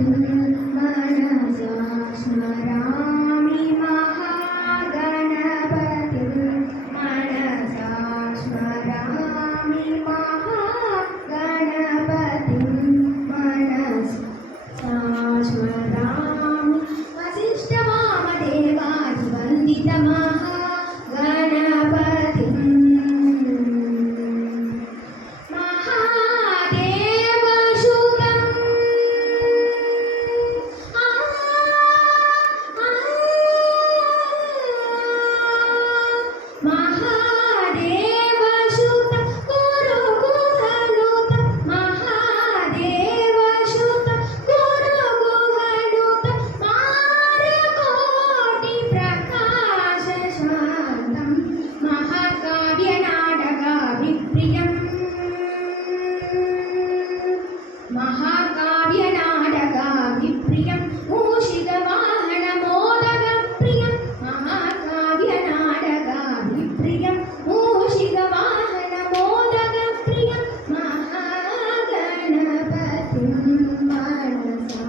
मनसा स्मरामि महागणपतिं मनसा स्मरामि महागणपतिं मनसा स्मरामि वसिष्ठवामदेवादिवन्दितमहागणपतिं महाकाव्यनाटकाभिप्रियं मूषिकवाहनमोदकप्रियं महाकाव्यनाटकाभिप्रियं मूषिकवाहनमोदकप्रियं महागणपतिं मनसा